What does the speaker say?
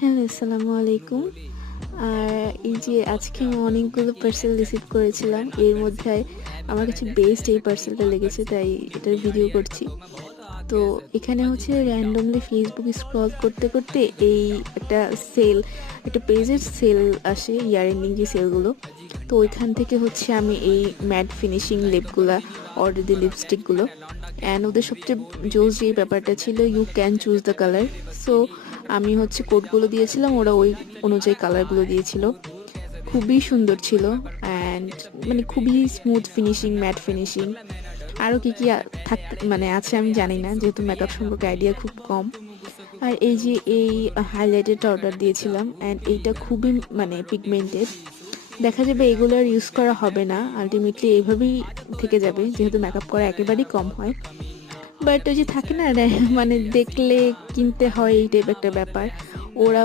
Hello, আসসালামু আলাইকুম। আর এই যে আজকে আমি অনেকগুলো পার্সেল রিসিভ করেছিলাম। এর মধ্যে আমার কাছে বেস্ট এই পার্সেলটা লেগেছে, তাই এটার ভিডিও করছি। তো এখানে হচ্ছে র‍্যান্ডমলি ফেসবুক স্ক্রল করতে করতে এই একটা সেল, একটা পেজের সেল আসে, ইয়ার এন্ডিং যে সেলগুলো। তো ওইখান থেকে হচ্ছে আমি এই ম্যাট ফিনিশিং লিপগুলা অর্ডার দিই, লিপস্টিকগুলো। অ্যান্ড ওদের সবচেয়ে জোস যেই ব্যাপারটা ছিল, you can choose the colour. So আমি হচ্ছে কোডগুলো দিয়েছিলাম, ওরা ওই অনুযায়ী কালারগুলো দিয়েছিল। খুবই সুন্দর ছিল অ্যান্ড মানে খুবই স্মুথ ফিনিশিং, ম্যাট ফিনিশিং। আরও কি কি মানে আছে আমি জানি না, যেহেতু মেকআপ সম্পর্কে আইডিয়া খুব কম। আর এই যে এই হাইলাইটারটা অর্ডার দিয়েছিলাম, অ্যান্ড এইটা খুবই মানে পিগমেন্টেড। দেখা যাবে এগুলো আর ইউজ করা হবে না, আলটিমেটলি এইভাবেই থেকে যাবে, যেহেতু মেকআপ করা একেবারেই কম হয়। বাট ওই যে থাকে না মানে দেখলে কিনতে হয়, এই টাইপ একটা ব্যাপার। ওরা